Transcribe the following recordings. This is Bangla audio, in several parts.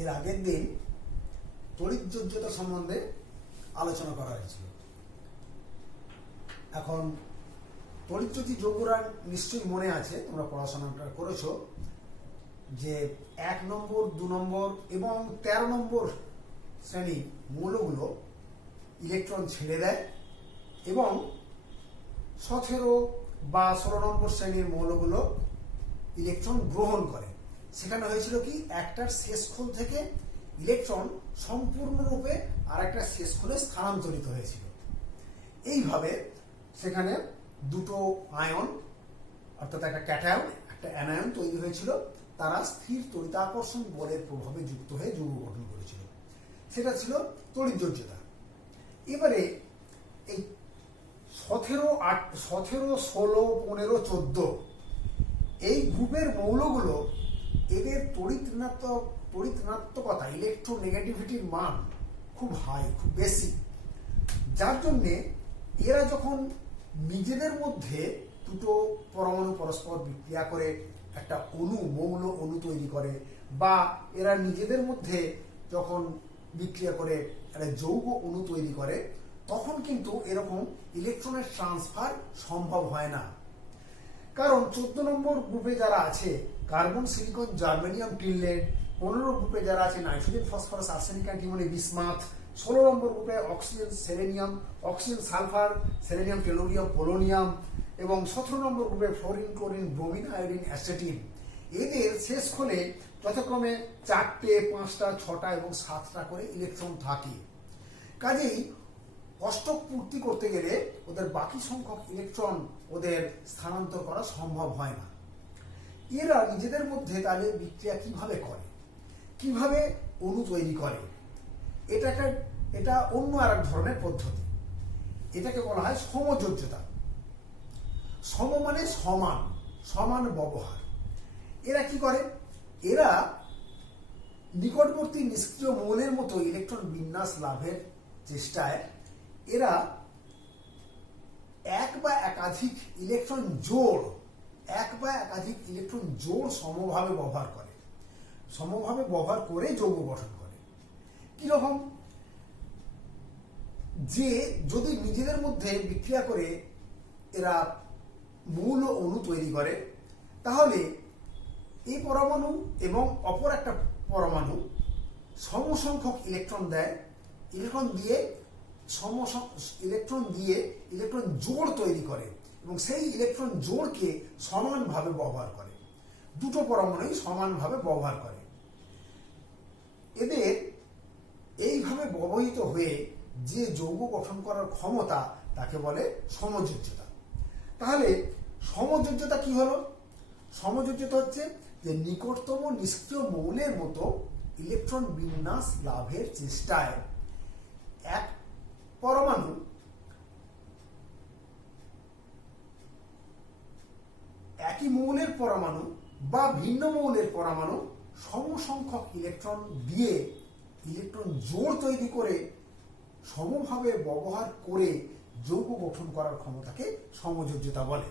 এর আগের দিন তড়িৎ যোজ্যতা সম্বন্ধে আলোচনা করা হয়েছিল। এখন তড়িৎযোজী যৌগরা নিশ্চয়ই মনে আছে, তোমরা পড়াশোনাটা করেছো, যে 1 নম্বর 2 নম্বর এবং 13 নম্বর শ্রেণীর মৌলগুলো ইলেকট্রন ছেড়ে দেয় এবং 17 বা 16 নম্বর শ্রেণীর মৌলগুলো ইলেকট্রন গ্রহণ করে। সেখানে হয়েছিল কি, একটার শেষখোল থেকে ইলেকট্রন সম্পূর্ণরূপে আর একটা শেষখোলে স্থানান্তরিত হয়েছিল। এইভাবে সেখানে দুটো আয়ন, অর্থাৎ একটা ক্যাটায়ন একটা অ্যানায়ন তৈরি হয়েছিল। তারা স্থির তড়িতাকর্ষণ বলের প্রভাবে যুক্ত হয়ে যৌগ গঠন করেছিল। সেটা ছিল তড়িৎযোজ্যতা। এবারে এই 17, 16, 15, 14 এই গ্রুপের মৌলগুলো, এদের তড়িৎঋণাত্মকতা ইলেকট্রোনেগেটিভিটির মান খুব হাই, খুব বেশি, যার জন্যে এরা যখন নিজেদের মধ্যে দুটো পরমাণু পরস্পর বিক্রিয়া করে একটা মৌল অণু তৈরি করে, বা এরা নিজেদের মধ্যে যখন বিক্রিয়া করে একটা যৌগ অণু তৈরি করে, তখন কিন্তু এরকম ইলেকট্রনের ট্রান্সফার সম্ভব হয় না। কারণ 14 নম্বর গ্রুপে যারা আছে carbon, silicon, germanium, tin lead, 15 গ্রুপে যারা আছে nitrogen, phosphorus, arsenic, antimony, bismuth, 16 number গ্রুপে oxygen, selenium, oxygen, sulphur, selenium, tellurium, polonium, এবং 17 নম্বর গ্রুপে fluorine, chlorine, bromine, iodine, astatine. এদের শেষ খোলে যথাক্রমে 4টে, 5টা, 6টা এবং 7টা করে ইলেকট্রন থাকে। কাজেই অষ্টক পূর্তি করতে গেলে ওদের বাকি সংখ্যক ইলেকট্রন ওদের স্থানান্তর করা সম্ভব হয় না। এরা নিজেদের মধ্যে তাহলে বিক্রিয়া কিভাবে করে, কিভাবে অণু তৈরি করে, এটা অন্য আর এক ধরনের পদ্ধতি। এটাকে বলা হয় সমযোজ্যতা। সম মানে সমান, সমান ব্যবহার। এরা কি করে, এরা নিকটবর্তী নিষ্ক্রিয় মৌলের মতো ইলেকট্রন বিন্যাস লাভের চেষ্টায় এরা এক বা একাধিক ইলেকট্রন জোড় সমভাবে ব্যবহার করে, সমভাবে ব্যবহার করে যৌগ গঠন করে। কিরকম, যে যদি নিজেদের মধ্যে বিক্রিয়া করে এরা মৌল অণু তৈরি করে, তাহলে এই পরমাণু এবং অপর একটা পরমাণু সমসংখ্যক ইলেকট্রন দেয়, ইলেকট্রন দিয়ে ইলেকট্রন জোড় তৈরি করে এবং সেই ইলেকট্রন জোড়কে সমানভাবে ব্যবহার করে। দুটো পরমাণুই সমানভাবে ব্যবহার করে। এদের এইভাবে ব্যবহৃত হয়ে যে যৌগ গঠন করার ক্ষমতা, তাকে বলে সমযোজ্যতা। তাহলে সমযোজ্যতা কি হলো? সমযোজ্যতা হচ্ছে যে নিকটতম নিষ্ক্রিয় মৌলের মতো ইলেকট্রন বিন্যাস লাভের চেষ্টায় এক পরমাণু একই মৌলের পরমাণু বা ভিন্ন মৌলের পরমাণু সমসংখ্যক ইলেকট্রন দিয়ে ইলেকট্রন জোড় তৈরি করে সমভাবে ব্যবহার করে যৌগ গঠন করার ক্ষমতাকে সমযোজ্যতা বলে।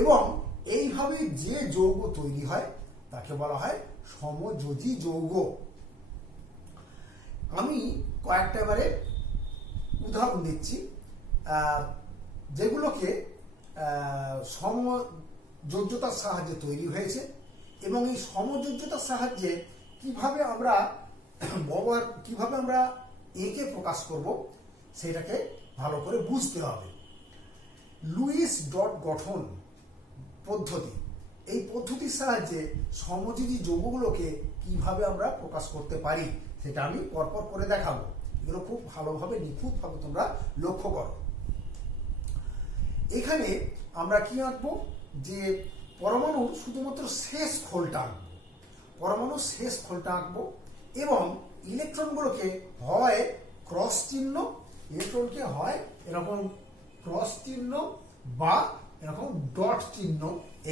এবং এইভাবে যে যৌগ তৈরি হয় তাকে বলা হয় সমযোজী যৌগ। আমি কয়েকটা এবারে উদাহরণ দিচ্ছি যেগুলোকে সমযোজ্যতার সাহায্যে তৈরি হয়েছে, এবং এই সমযোজ্যতার সাহায্যে কিভাবে আমরা একে প্রকাশ করব সেটাকে ভালো করে বুঝতে হবে। লুইস ডট গঠন পদ্ধতি, এই পদ্ধতির সাহায্যে সমযোজী যৌগগুলোকে কিভাবে আমরা প্রকাশ করতে পারি সেটা আমি পরপর করে দেখাবো। এগুলো খুব ভালোভাবে নিখুঁতভাবে তোমরা লক্ষ্য করো। এখানে আমরা কি আঁকবো, যে পরমাণুর শুধুমাত্র শেষ খোলটা আঁকবো, এবং ইলেকট্রনগুলোকে হয় ক্রস চিহ্ন, এরকম ক্রস চিহ্ন বা এরকম ডট চিহ্ন,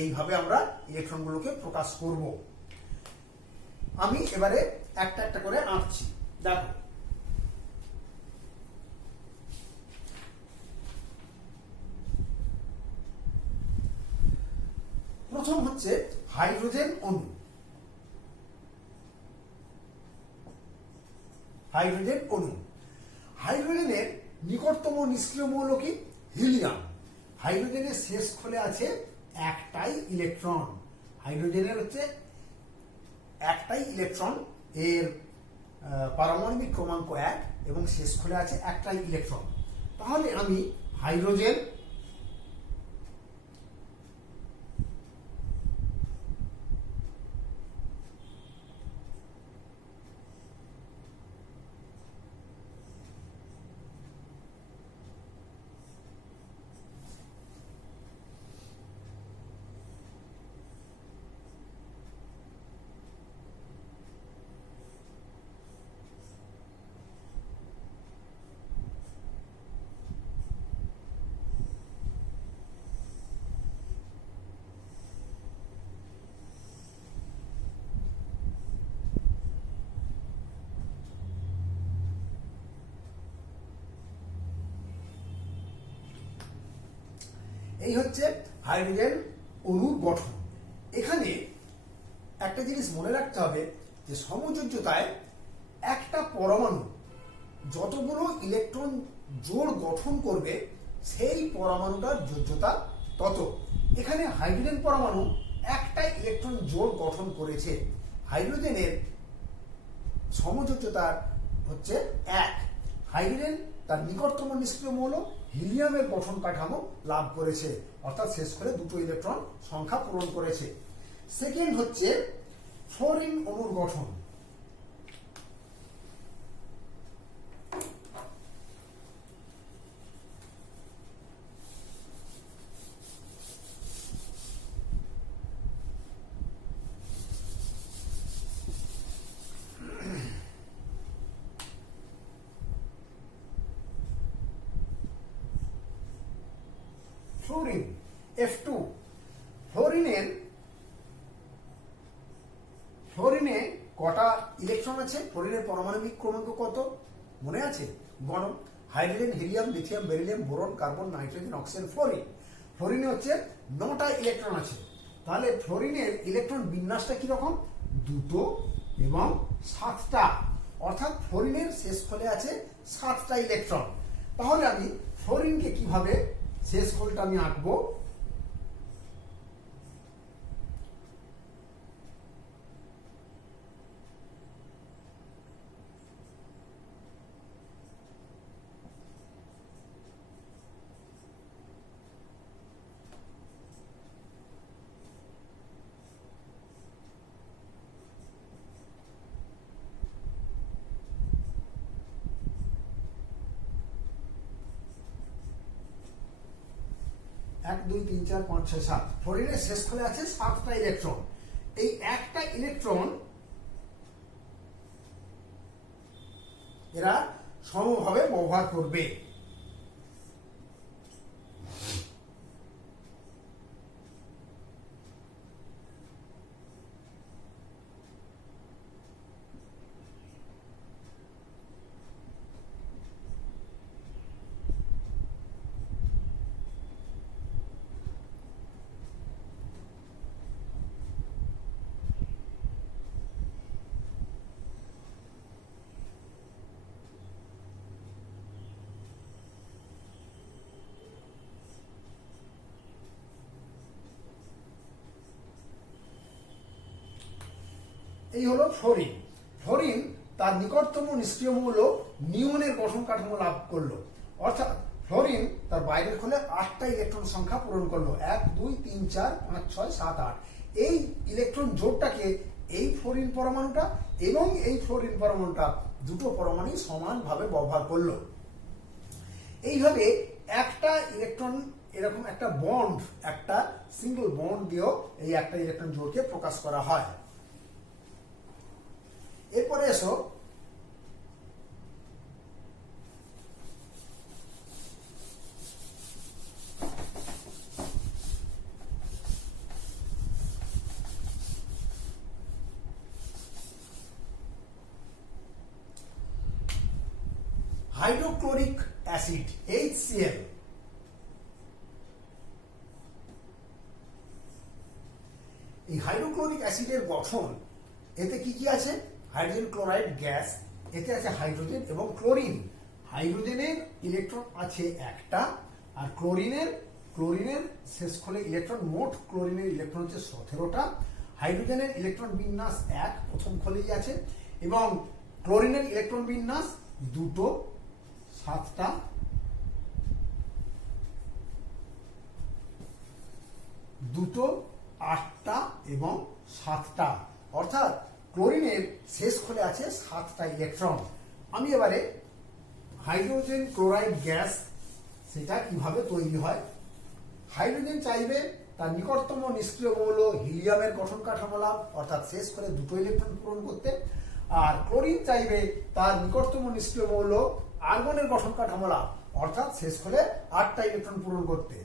এইভাবে আমরা ইলেকট্রনগুলোকে প্রকাশ করব। আমি এবারে একটা একটা করে আঁকছি, দেখো। প্রথম হচ্ছে হাইড্রোজেন অণু। হাইড্রোজেন অণু। হাইড্রোজেনের নিকটতম নিষ্ক্রিয় মৌল কি? হিলিয়াম। হাইড্রোজেনের শেষ খোলে আছে একটাই ইলেকট্রন। হাইড্রোজেনের হচ্ছে একটাই ইলেকট্রন, এর পারমাণবিক ক্রমাঙ্ক 1 এবং শেষ খোলে আছে একটাই ইলেকট্রন। তাহলে আমি হাইড্রোজেন এই হচ্ছে হাইড্রোজেন অণুর গঠন। এখানে একটা জিনিস মনে রাখতে হবে যে সমযোজ্যতায় একটা পরমাণু যতগুলো ইলেকট্রন জোড় গঠন করবে সেই পরমাণুটার যোজ্যতা তত। এখানে হাইড্রোজেন পরমাণু একটা ইলেকট্রন জোড় গঠন করেছে। হাইড্রোজেনের সমযোজ্যতা হচ্ছে 1। হাইড্রোজেন তার নিকটতম নিষ্ক্রিয় মৌল হিলিয়ামের গঠন কাঠামো লাভ করেছে, অর্থাৎ শেষ করে দুটো ইলেকট্রন সংখ্যা পূরণ করেছে। সেকেন্ড হচ্ছে ফ্লোরিন অণুর গঠন। Fluorine F2। ফ্লোরিনে কটা ইলেকট্রন আছে? ফ্লোরিনের পারমাণবিক ক্রমাঙ্ক কত মনে আছে? গণ hydrogen, helium, lithium, beryllium, boron, carbon, nitrogen, oxygen, fluorine. ফ্লোরিনে হচ্ছে 9টা ইলেকট্রন আছে। তাহলে ফ্লোরিনের ইলেকট্রন বিন্যাসটা কিরকম? দুটো এবং 7টা, অর্থাৎ ফ্লোরিনের শেষ খোলে আছে 7টা ইলেকট্রন। তাহলে আমি ফ্লোরিনকে কিভাবে শেষ খোলটা আমি আঁকবো? এক, দুই, তিন, চার, পাঁচ, ছয়, 7। ফ্লোরিনের শেষ খোলে আছে 7টা ইলেকট্রন। এই একটা ইলেকট্রন এরা সমভাবে ব্যবহার করবে। এই হলো ফ্লোরিন। ফ্লোরিন তার নিকটতম নিষ্ক্রিয় মৌল নিয়নের গঠন কাঠামো লাভ করলো, অর্থাৎ ফ্লোরিন তার বাইরের খোলে 8টা ইলেকট্রন সংখ্যা পূরণ করলো। 1, 2, 3, 4, 5, 6, 7, 8। এই ইলেকট্রন জোড়টাকে এই ফ্লোরিন পরমাণুটা এবং এই ফ্লোরিন পরমাণুটা দুটো পরমাণু সমানভাবে ব্যবহার করলো। এইভাবে একটা ইলেকট্রন এরকম একটা বন্ড, একটা সিঙ্গেল বন্ড দিয়েও এই একটা ইলেকট্রন জোড়কে প্রকাশ করা হয়। এরপরে এসো হাইড্রোক্লোরিক অ্যাসিড HCl। এই হাইড্রোক্লোরিক অ্যাসিডের গঠন, এতে কি কি আছে? হাইড্রোজেন ক্লোরাইড গ্যাস, এতে আছে হাইড্রোজেন এবং ক্লোরিন। হাইড্রোজেনের ইলেকট্রন আছে একটা, আর ক্লোরিনের শেষ খোলে ইলেকট্রন, মোট ক্লোরিনের ইলেকট্রন হচ্ছে 17টা। হাইড্রোজেনের ইলেকট্রন বিন্যাস 1 প্রথম খোলেই আছে, এবং ক্লোরিনের ইলেকট্রন বিন্যাস 2, 7টা, 2, 8টা এবং 7টা, অর্থাৎ ক্লোরিনের শেষ খোলে আছে 7টা ইলেকট্রন। আমি এবারে হাইড্রোজেন ক্লোরাইড গ্যাস সেটা কিভাবে তৈরি হয়। হাইড্রোজেন চাইবে তার নিকটতম নিষ্ক্রিয় মৌল হিলিয়ামের গঠন কাঠামো লাভ, অর্থাৎ শেষ করে 2টো ইলেকট্রন পূরণ করতে। আর ক্লোরিন চাইবে তার নিকটতম নিষ্ক্রিয় মৌল আর্গনের গঠন কাঠামো লাভ, অর্থাৎ শেষ করে 8টা ইলেকট্রন পূরণ করতে।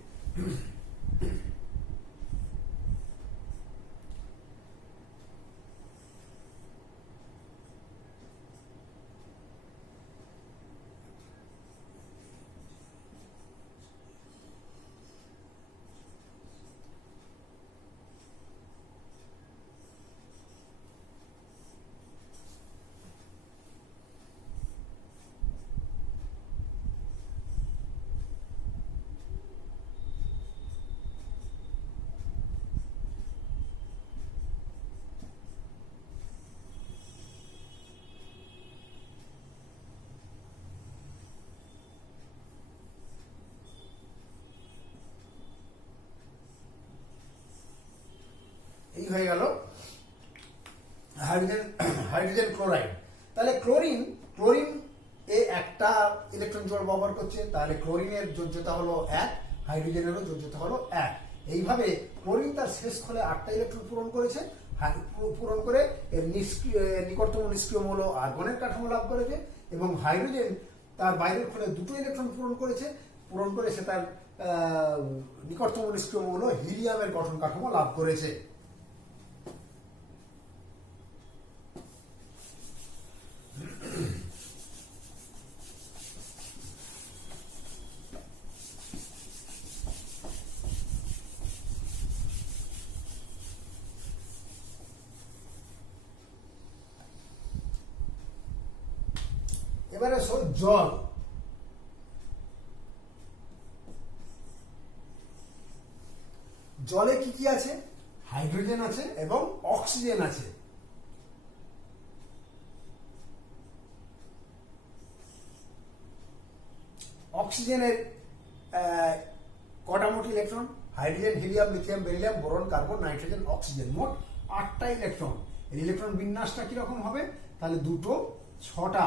এই হয়ে গেল হাইড্রোজেন ক্লোরাইড। তাহলে ক্লোরিন এ একটা ইলেকট্রন জোড় ব্যবহার করছে, তাহলে ক্লোরিনের যোজ্যতা হলো 1, হাইড্রোজেনেরও যোজ্যতা হলো 1। এইভাবে ক্লোরিন তার শেষ খোলে 8টা ইলেকট্রন পূরণ করেছে, পূরণ করে এর নিকটতম নিষ্ক্রিয় মৌল আর্গনের কাঠামো লাভ করেছে, এবং হাইড্রোজেন তার বাইরের খোলে 2টো ইলেকট্রন পূরণ করে সে তার নিকটতম নিষ্ক্রিয় মৌল হিলিয়ামের গঠন কাঠামো লাভ করেছে। এবারে আসো জল। জলে কি কি আছে? হাইড্রোজেন আছে এবং অক্সিজেন আছে। অক্সিজেনের কটা মোট electron? Hydrogen, helium, lithium, beryllium, boron, carbon, nitrogen, oxygen, মোট 8টা ইলেকট্রন। এর ইলেকট্রন বিন্যাসটা কিরকম হবে? তাহলে 2, 6টা।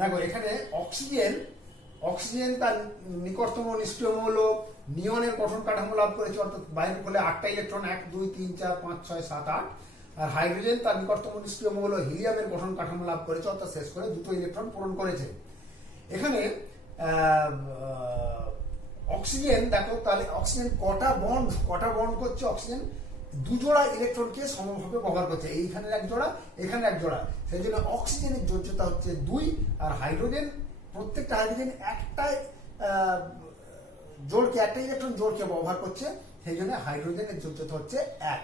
দেখো এখানে অক্সিজেন তার নিকটতম নিষ্ক্রিয় মৌল নিয়নের গঠন কাঠামো লাভ করেছে, অর্থাৎ বাইরের ফলে 8টা ইলেকট্রন, 1, 2, 3, 4, 5, 6, 7, 8। আর হাইড্রোজেন তার নিকটতম নিষ্ক্রিয় মৌল হিলিয়ামের গঠন কাঠামো লাভ করেছে, অর্থাৎ শেষ করে 2টো ইলেকট্রন পূরণ করেছে। এখানে অক্সিজেন দেখো, তাহলে অক্সিজেন কটা বন্ড করছে? অক্সিজেন 2 জোড়া ইলেকট্রনকে সমভাবে ব্যবহার করছে, এইখানে 1 জোড়া, এখানে 1 জোড়া। সেই জন্য অক্সিজেনের যোজ্যতা হচ্ছে 2, আর হাইড্রোজেন, প্রত্যেকটা হাইড্রোজেন একটা ইলেকট্রন জোড়কে ব্যবহার করছে, সেই জন্য হাইড্রোজেনের যোজ্যতা হচ্ছে 1।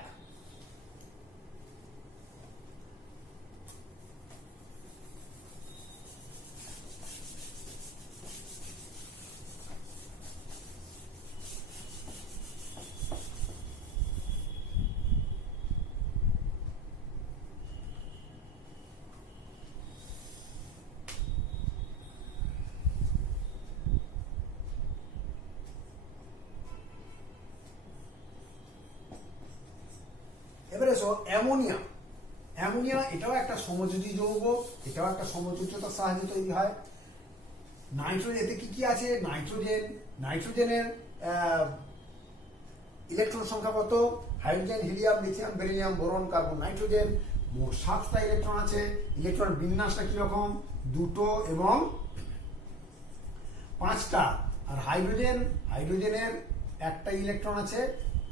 এসো অ্যামোনিয়া। অ্যামোনিয়া এটাও একটা সমযোজী যৌগ, এটাও একটা সমযোজ্যতার সাহায্যে তৈরি হয়। নাইট্রোজেন, এতে কি কি আছে? নাইট্রোজেনের ইলেকট্রন সংখ্যা কত? Hydrogen, helium, lithium, beryllium, boron, carbon, nitrogen. মোট 7টা ইলেকট্রন আছে। ইলেকট্রন বিন্যাসটা কিরকম? 2টো এবং 5টা। আর হাইড্রোজেনের একটা ইলেকট্রন আছে,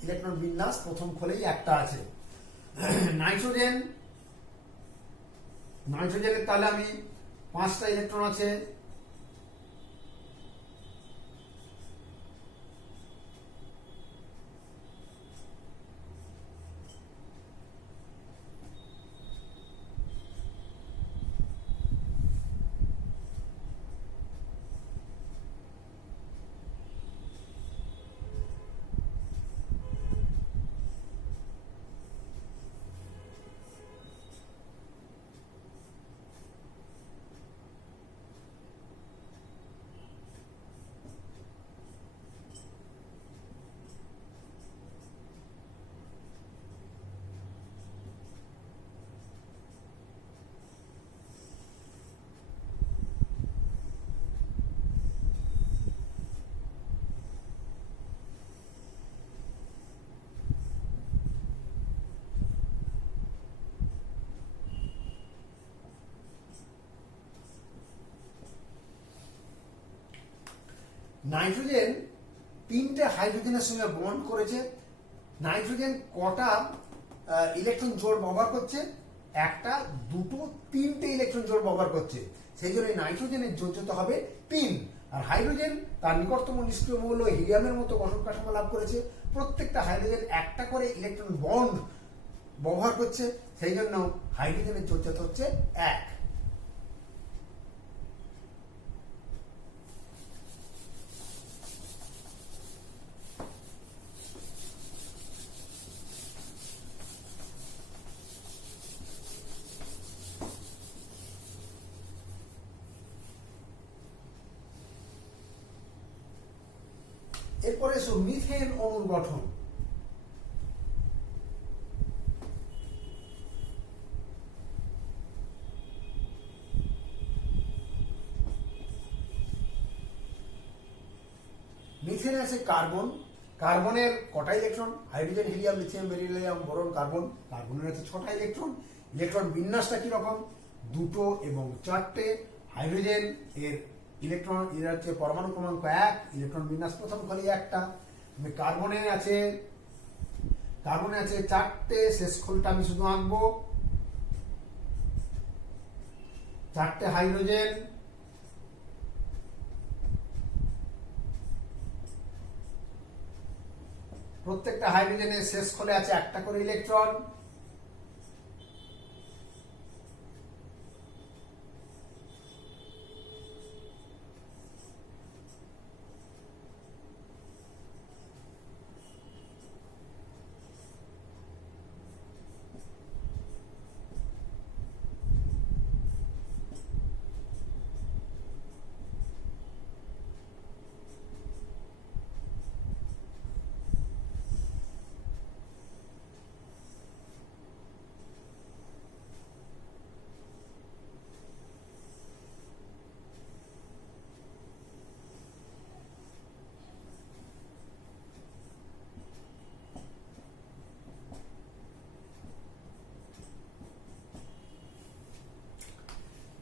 ইলেকট্রন বিন্যাস প্রথম খোলেই একটা আছে। নাইট্রোজেনের তাহলে আমি 5টা ইলেকট্রন আছে। নাইট্রোজেন 3টে হাইড্রোজেনের সঙ্গে বন্ড করেছে। নাইট্রোজেন কটা ইলেকট্রন জোড় ব্যবহার করছে? 1টা, 2টো, 3টে ইলেকট্রন জোড় ব্যবহার করছে। সেই জন্য নাইট্রোজেনের যোজ্যতা হবে 3। আর হাইড্রোজেন তার নিকটতম নিষ্ক্রিয় মৌল হিলিয়ামের মতো গঠন কাঠামো লাভ করেছে। প্রত্যেকটা হাইড্রোজেন একটা করে ইলেকট্রন বন্ড ব্যবহার করছে, সেই জন্য হাইড্রোজেনের যোজ্যতা হচ্ছে 1। এরপরে এসো মিথেন অণুর গঠন। মিথেনে আছে কার্বন। কার্বনের কটা electron? Hydrogen, helium, lithium, beryllium, boron, carbon. কার্বনের আছে 6টা ইলেকট্রন। ইলেকট্রন বিন্যাসটা কিরকম? 2টো এবং 4টে। হাইড্রোজেন এর ইলেকট্রন এর হচ্ছে পরমাণু ক্রমাঙ্ক 1, ইলেকট্রন বিন্যাস প্রথম খোলে একটা। কার্বনে আছে 4টে, শেষ খোলটা আমি শুধু আনবো। 4টে হাইড্রোজেন, প্রত্যেকটা হাইড্রোজেনের শেষ খোলে আছে একটা করে ইলেকট্রন।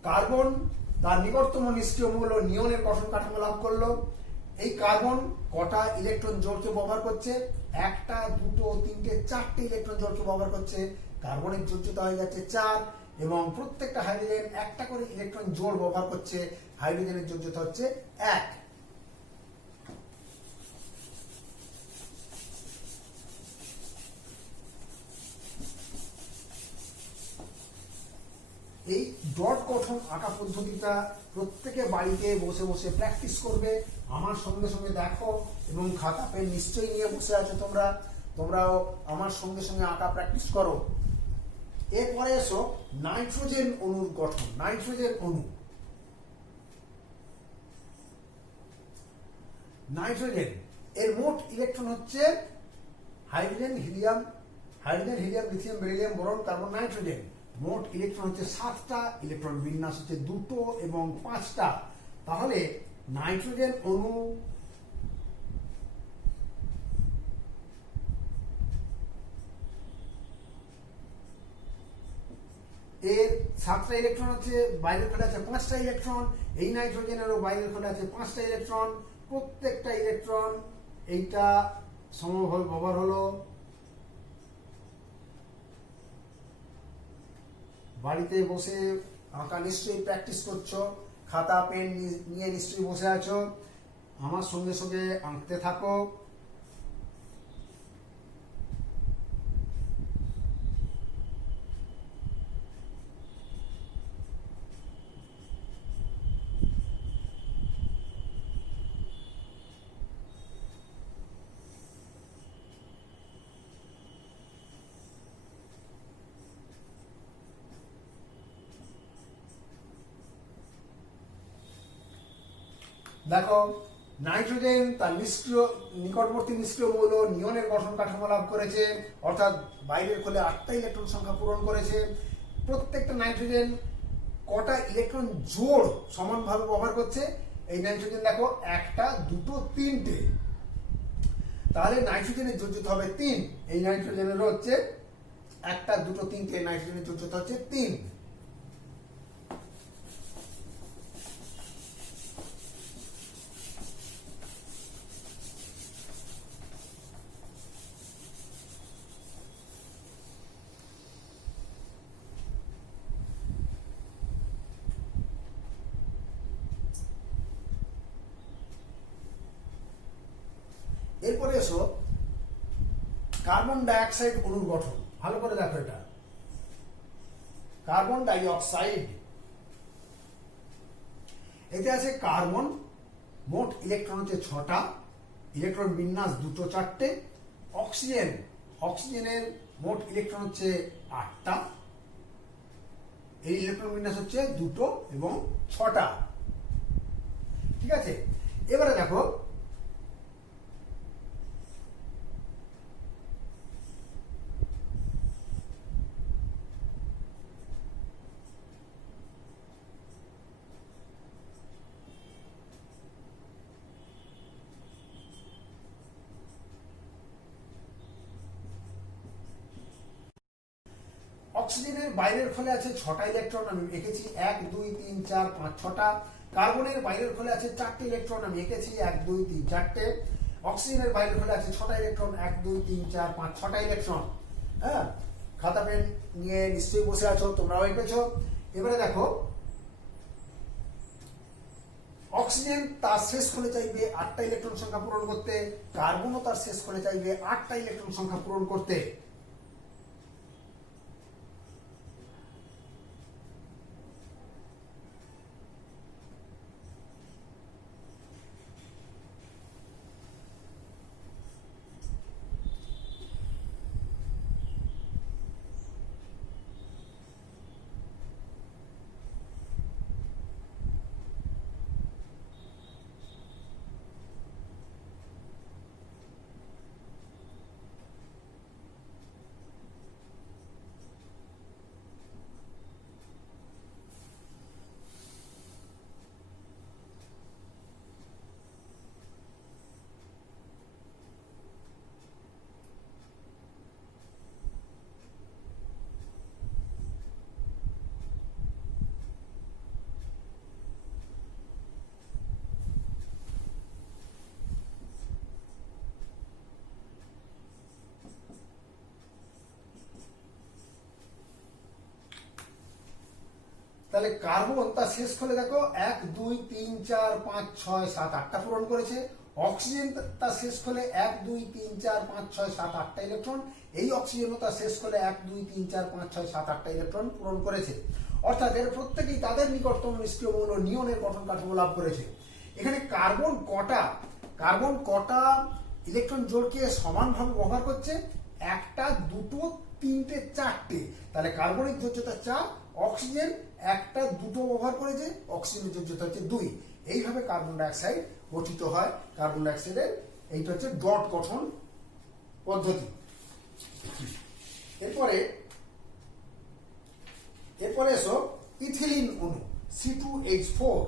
কার্বন তার নিকটতম নিষ্ক্রিয় মৌল নিয়নের গঠন কাঠামো লাভ করলো। এই কার্বন কটা ইলেকট্রন জোড়কে ব্যবহার করছে? 1টা, 2টো, 3টে, 4টে ইলেকট্রন জোড়কে ব্যবহার করছে। কার্বনের যোজ্যতা হয়ে যাচ্ছে 4 এবং প্রত্যেকটা হাইড্রোজেন একটা করে ইলেকট্রন জোড় ব্যবহার করছে। হাইড্রোজেনের যোজ্যতা হচ্ছে 1। এই ডট গঠন আঁকা পদ্ধতিটা প্রত্যেকে বাড়িতে বসে বসে প্র্যাকটিস করবে। আমার সঙ্গে সঙ্গে দেখো এবং খাতা পেন নিশ্চয়ই নিয়ে বসে আছো তোমরাও আমার সঙ্গে সঙ্গে আঁকা প্র্যাকটিস করো। এরপরে এসো নাইট্রোজেন অণুর গঠন। নাইট্রোজেন এর মোট ইলেকট্রন হচ্ছে hydrogen, helium, hydrogen, helium, lithium, beryllium, boron, carbon, nitrogen. মোট ইলেকট্রন হচ্ছে 7টা, ইলেকট্রন বিন্যাস হচ্ছে 2টো এবং 5টা। তাহলে নাইট্রোজেন অণু এর 7টা ইলেকট্রন আছে, বাইরের খোলে আছে 5টা ইলেকট্রন। এই নাইট্রোজেনেরও বাইরের খোলে আছে 5টা ইলেকট্রন। প্রত্যেকটা ইলেকট্রন এইটা সমভাবে ব্যবহার হলো। বাড়িতে বসে আঁকা নিশ্চয়ই প্র্যাকটিস করছো, খাতা পেন নিয়ে নিশ্চয়ই বসে আছো, আমার সঙ্গে সঙ্গে আঁকতে থাকো। দেখো, নাইট্রোজেন তার নিকটবর্তী নিষ্ক্রিয় মৌল নিয়নের গঠন কাঠামো লাভ করেছে, অর্থাৎ বাইরের খোলে 8টা ইলেকট্রন সংখ্যা পূরণ করেছে। প্রত্যেকটা নাইট্রোজেন কটা ইলেকট্রন জোড় সমানভাবে ব্যবহার করছে? এই নাইট্রোজেন দেখো 1টা 2টো 3টে, তাহলে নাইট্রোজেনের যোজ্যতা হবে 3। এই নাইট্রোজেনের হচ্ছে 1টা 2টো 3টে, নাইট্রোজেনের যোজ্যতা হচ্ছে 3। এরপরে এসো কার্বন ডাইঅক্সাইড অণুর গঠন। ভালো করে দেখো, এটা কার্বন ডাইঅক্সাইড। এতে আছে কার্বন, মোট ইলেকট্রন হচ্ছে 6টা, ইলেকট্রন বিন্যাস 2টো 4টে। অক্সিজেনের মোট ইলেকট্রন হচ্ছে 8টা, এই ইলেকট্রন বিন্যাস হচ্ছে 2টো এবং 6টা। ঠিক আছে, এবারে দেখো অক্সিজেনের বাইরের খোলে আছে 6টা ইলেকট্রন, আমি এঁকেছি 1 2 3 4 5 6টা। কার্বনের বাইরের খোলে আছে 4টে ইলেকট্রন, আমি এঁকেছি 1 2 3 4টে। অক্সিজেনের বাইরের খোলে আছে 6টা ইলেকট্রন, 1 2 3 4 5 6টা ইলেকট্রন। হ্যাঁ, খাতা পেন নিয়ে নিশ্চয়ই বসে আছো, তোমরাও এঁকেছো। এবারে দেখো, অক্সিজেন তার শেষ খোলে চাইবে 8টা ইলেকট্রন সংখ্যা পূরণ করতে, কার্বনও তার শেষ খোলে চাইবে 8টা ইলেকট্রন সংখ্যা পূরণ করতে। তাহলে কার্বন তার শেষ খোলে দেখো 1 2 3 4 5 6 7 8টা পূরণ করেছে। অক্সিজেন তার শেষ খোলে 1 2 3 4 5 6 7 8টা ইলেকট্রন। এই অক্সিজেনও তার শেষ খোলে 1 2 3 4 5 6 7 8টা ইলেকট্রন পূরণ করেছে। অর্থাৎ এর প্রত্যেকেই তাদের নিকটতম নিষ্ক্রিয় মৌল নিয়নের গঠন কাঠামো লাভ করেছে। এখানে কার্বন কটা ইলেকট্রন জোড়কে সমানভাবে ব্যবহার করছে? 1টা 2টো 3টে 4টে। তাহলে কার্বনিক যোজ্যতা 4, অক্সিজেন 1টা 2টো ব্যবহার করেছে, অক্সিজেনের যোজ্যতা হচ্ছে 2। এইভাবে কার্বন ডাইঅক্সাইড গঠিত হয়। কার্বন ডাইঅক্সাইডের এইটা হচ্ছে ডট গঠন পদ্ধতি। এরপরে এসো ইথিলিন অণু C2H4।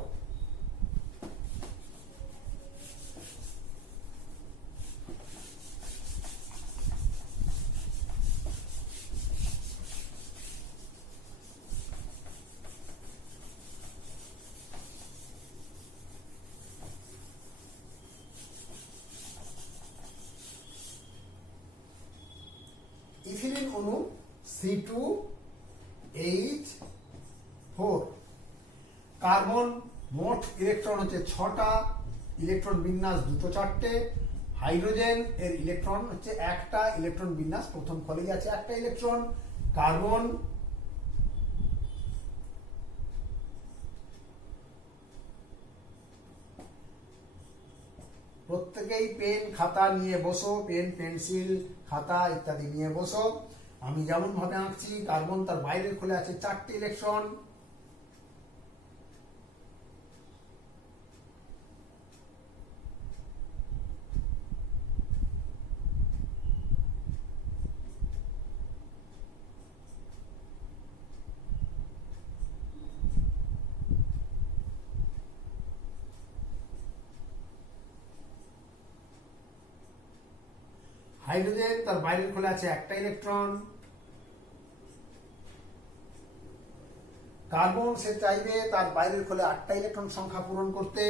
ইথিলিন অণু C2H4। কার্বন মোট ইলেকট্রন হচ্ছে 6টা, ইলেকট্রন বিন্যাস 2 4টে। হাইড্রোজেন এর ইলেকট্রন হচ্ছে 1টা, ইলেকট্রন বিন্যাস প্রথম কলেজে আছে 1টা ইলেকট্রন। কার্বন প্রত্যেকেই পেন খাতা নিয়ে বসো, পেন পেন্সিল খাতা ইত্যাদি নিয়ে বসো। আমি যেমন ভাবে আঁকছি, কার্বন তার বাইরের খোলে আছে 4টে ইলেকট্রন। হাইড্রোজেন তার বাইরের খোলে আছে 1টা ইলেকট্রন। কার্বন সে চাইবে তার বাইরের খোলে 8টা ইলেকট্রন সংখ্যা পূরণ করতে।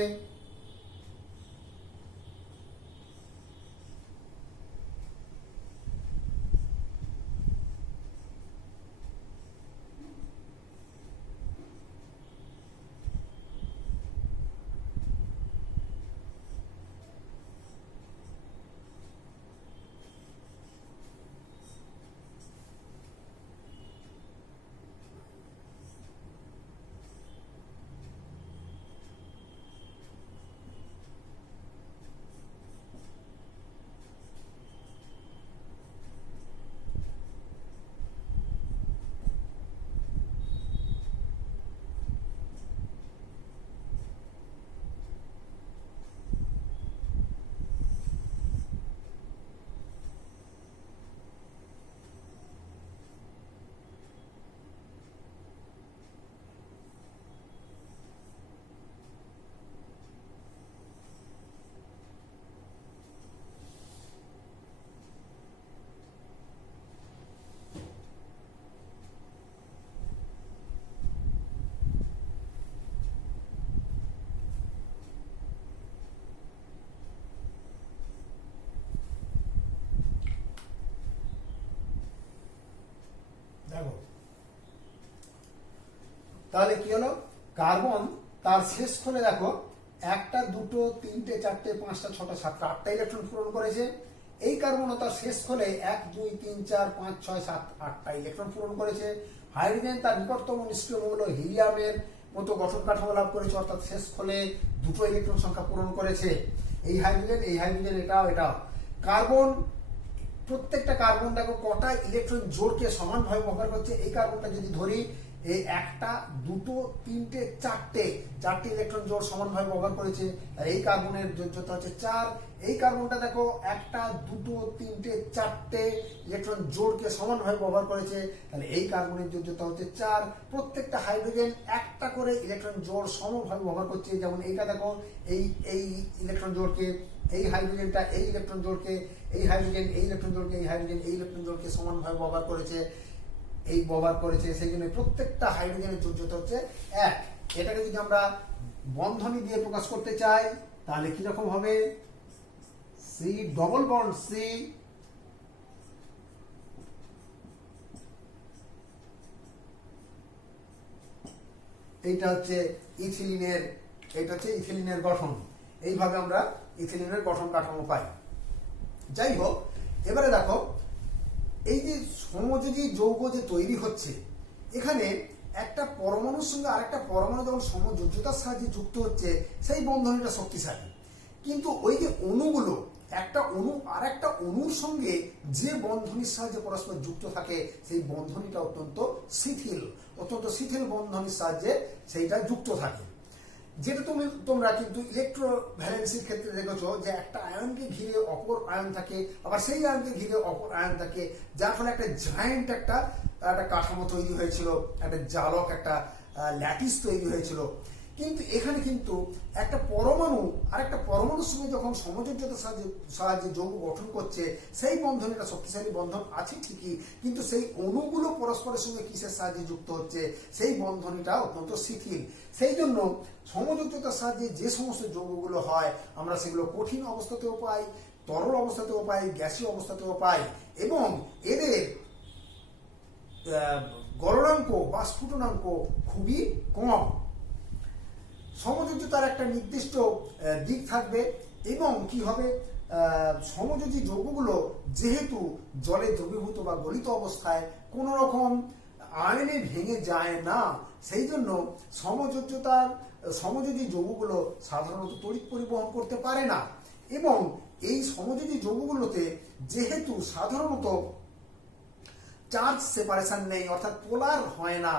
দেখো তাহলে কি হলো, কার্বন তার শেষ খোলে দেখো 1টা 2টো 3টে 4টে 5টা 6টা 7টা 8টা ইলেকট্রন পূরণ করেছে। এই কার্বনও তার শেষ খোলে 1 2 3 4 5 6 7 8টা ইলেকট্রন পূরণ করেছে। হাইড্রোজেন তার নিকটতম নিষ্ক্রিয় মৌল হিলিয়ামের মতো গঠন কাঠামো লাভ করেছে, অর্থাৎ শেষ খোলে 2টো ইলেকট্রন সংখ্যা পূরণ করেছে। এই হাইড্রোজেন এটাও। কার্বন প্রত্যেকটা কার্বন দেখো কটা ইলেকট্রন জোড়কে সমানভাবে ব্যবহার করছে। এই কার্বনটা যদি ধরি, এই 1টা 2টো 3টে 4টে ইলেকট্রন জোড় সমানভাবে ব্যবহার করেছে, আর এই কার্বনের যোজ্যতা হচ্ছে 4। এই কার্বনটা দেখো 1টা 2টো 3টে 4টে ইলেকট্রন জোড়কে সমানভাবে ব্যবহার করেছে, তাহলে এই কার্বনের যোজ্যতা হচ্ছে 4। প্রত্যেকটা হাইড্রোজেন 1টা করে ইলেকট্রন জোড় সমভাবে ব্যবহার করছে। যেমন এইটা দেখো, এই ইলেকট্রন জোড়কে, এই হাইড্রোজেনটা এই ইলেকট্রন জোড়কে, এই হাইড্রোজেন এই ইলেকট্রন জোড়কে, এই হাইড্রোজেন এই ইলেকট্রন জোড়কে সমানভাবে ব্যবহার করেছে, সেই জন্য প্রত্যেকটা হাইড্রোজেনের যোজ্যতা হচ্ছে 1। এটাকে যদি আমরা বন্ধনী দিয়ে প্রকাশ করতে চাই তাহলে কি রকম হবে, সি ডবল বন্ড সি এইটা হচ্ছে ইথিলিনের গঠন। এইভাবে আমরা ইথিলিনের গঠন কাঠামো পাই। যাই হোক, এবারে দেখো এই যে সমযোজী যৌগ যে তৈরি হচ্ছে, এখানে একটা পরমাণুর সঙ্গে আরেকটা পরমাণু যখন সমযোজ্যতার সাহায্যে যুক্ত হচ্ছে, সেই বন্ধনীটা শক্তিশালী। কিন্তু ওই যে অণুগুলো, একটা অণু আর একটা অণুর সঙ্গে যে বন্ধনীর সাহায্যে পরস্পর যুক্ত থাকে, সেই বন্ধনীটা অত্যন্ত শিথিল বন্ধনীর সাহায্যে সেইটা যুক্ত থাকে। যেটা তোমরা কিন্তু ইলেকট্রোভ্যালেন্সির ক্ষেত্রে দেখেছো যে একটা আয়নকে ঘিরে অপর আয়ন থাকে, আবার সেই আয়নকে ঘিরে অপর আয়ন থাকে, যার ফলে একটা জায়েন্ট একটা কাঠামো তৈরি হয়েছিল, একটা জালক, একটা ল্যাটিস তৈরি হয়েছিল। কিন্তু এখানে কিন্তু একটা পরমাণু আর একটা পরমাণুর সঙ্গে যখন সমযোজ্যতার সাহায্যে যৌগ গঠন করছে, সেই বন্ধন একটা শক্তিশালী বন্ধন আছে ঠিকই, কিন্তু সেই অণুগুলো পরস্পরের সঙ্গে কিসের সাহায্যে যুক্ত হচ্ছে, সেই বন্ধনীটা অত্যন্ত শিথিল। সেই জন্য সমযোজ্যতার সাহায্যে যে সমস্ত যৌগগুলো হয় আমরা সেগুলো কঠিন অবস্থাতেও পাই, তরল অবস্থাতেও পাই, গ্যাসীয় অবস্থাতেও পাই, এবং এদের গলনাঙ্ক বা স্ফুটনাঙ্ক খুবই কম। সমযোজ্যতার একটা নির্দিষ্ট দিক থাকবে, এবং কি হবে, সমযোজী যৌগগুলো যেহেতু জলে দ্রবীভূত বা গলিত অবস্থায় কোনো রকম আয়নে ভেঙে যায় না, সেই জন্য সমযোজী যৌগগুলো সাধারণত তড়িৎ পরিবহন করতে পারে না। এবং এই সমযোজী যৌগগুলোতে যেহেতু সাধারণত চার্জ সেপারেশন নেই, অর্থাৎ পোলার হয় না,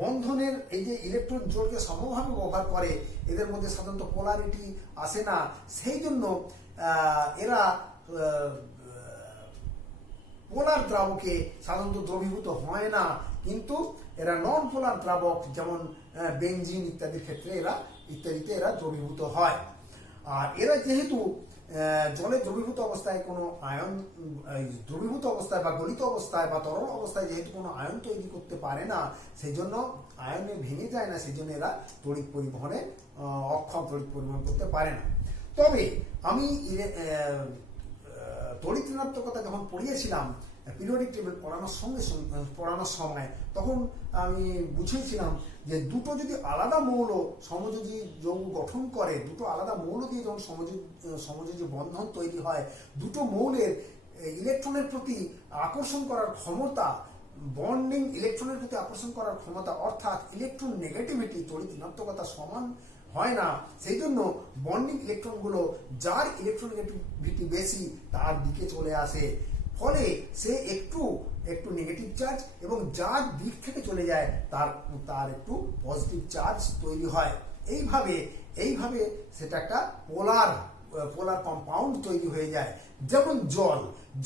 বন্ধনের এই যে ইলেকট্রন জোড়কে সমভাবে ব্যবহার করে, এদের মধ্যে সাধারণত পোলারিটি আসে না, সেই জন্য এরা পোলার দ্রাবকে সাধারণত দ্রবীভূত হয় না, কিন্তু এরা নন পোলার দ্রাবক যেমন বেনজিন ইত্যাদিতে এরা দ্রবীভূত হয়। আর এরা যেহেতু জলে দ্রবীভূত অবস্থায় কোনো আয়ন, দ্রবীভূত অবস্থায় বা গলিত অবস্থায় বা তরল অবস্থায় যেহেতু কোনো আয়ন তৈরি করতে পারে না, সেই জন্য আয়নে ভেঙে যায় না, সেই জন্য এরা তড়িৎ পরিবহনে অক্ষম, তড়িৎ পরিবহন করতে পারে না। তবে আমি তড়িৎ ঋণাত্মকতা যখন পড়িয়েছিলাম পিরিয়ডিক টেবিল পড়ানোর সময়, তখন আমি বুঝিয়েছিলাম যে দুটো যদি আলাদা মৌল সমযোজী যৌগ গঠন করে, দুটো আলাদা মৌল দিয়ে যখন সমযোজী বন্ধন তৈরি হয়, দুটো মৌলের ইলেকট্রনের প্রতি আকর্ষণ করার ক্ষমতা, বন্ডিং ইলেকট্রনের প্রতি আকর্ষণ করার ক্ষমতা, অর্থাৎ ইলেকট্রন নেগেটিভিটি তড়িৎ ঋণাত্মকতা সমান হয় না। সেই জন্য বন্ডিং ইলেকট্রনগুলো যার ইলেকট্রন নেগেটিভিটি বেশি তার দিকে চলে আসে, ফলে সে একটু নেগেটিভ চার্জ, এবং যার দিক থেকে চলে যায় তার একটু পজিটিভ চার্জ তৈরি হয়। এইভাবে সেটা একটা পোলার কম্পাউন্ড তৈরি হয়ে যায়। যেমন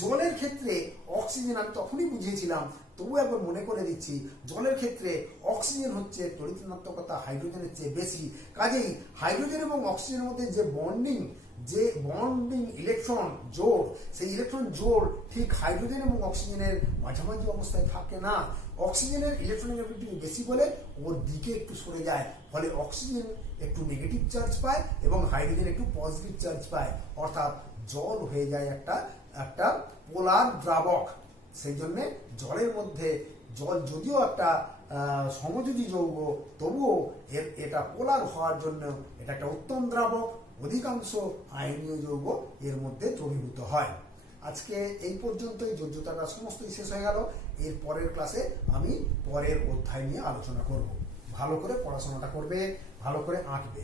জলের ক্ষেত্রে অক্সিজেন, আমি তখনই বুঝিয়েছিলাম, তবু একবার মনে করে দিচ্ছি, জলের ক্ষেত্রে অক্সিজেন হচ্ছে তড়িৎ ঋণাত্মকতা হাইড্রোজেনের চেয়ে বেশি। কাজেই হাইড্রোজেন এবং অক্সিজেনের মধ্যে যে বন্ডিং ইলেকট্রন জোড়, সেই ইলেকট্রন জোড় ঠিক হাইড্রোজেন এবং অক্সিজেনের মাঝামাঝি অবস্থায় থাকে না। অক্সিজেনের ইলেকট্রোনেগেটিভিটি বেশি বলে ওর দিকে একটু সরে যায়, ফলে অক্সিজেন একটু নেগেটিভ চার্জ পায় এবং হাইড্রোজেন একটু পজিটিভ চার্জ পায়, অর্থাৎ জল হয়ে যায় একটা পোলার দ্রাবক। সেই জন্যে জলের মধ্যে, জল যদিও একটা সমযোজী যৌগ, তবুও এটা পোলার হওয়ার জন্য এটা একটা উত্তম দ্রাবক, অধিকাংশ আয়নীয় যৌগ এর মধ্যে দ্রবীভূত হয়। আজকে এই পর্যন্তই, যোগ্যতাটা সমস্তই শেষ হয়ে গেল। এর পরের ক্লাসে আমি পরের অধ্যায় নিয়ে আলোচনা করব। ভালো করে পড়াশোনাটা করবে, ভালো করে আঁকবে।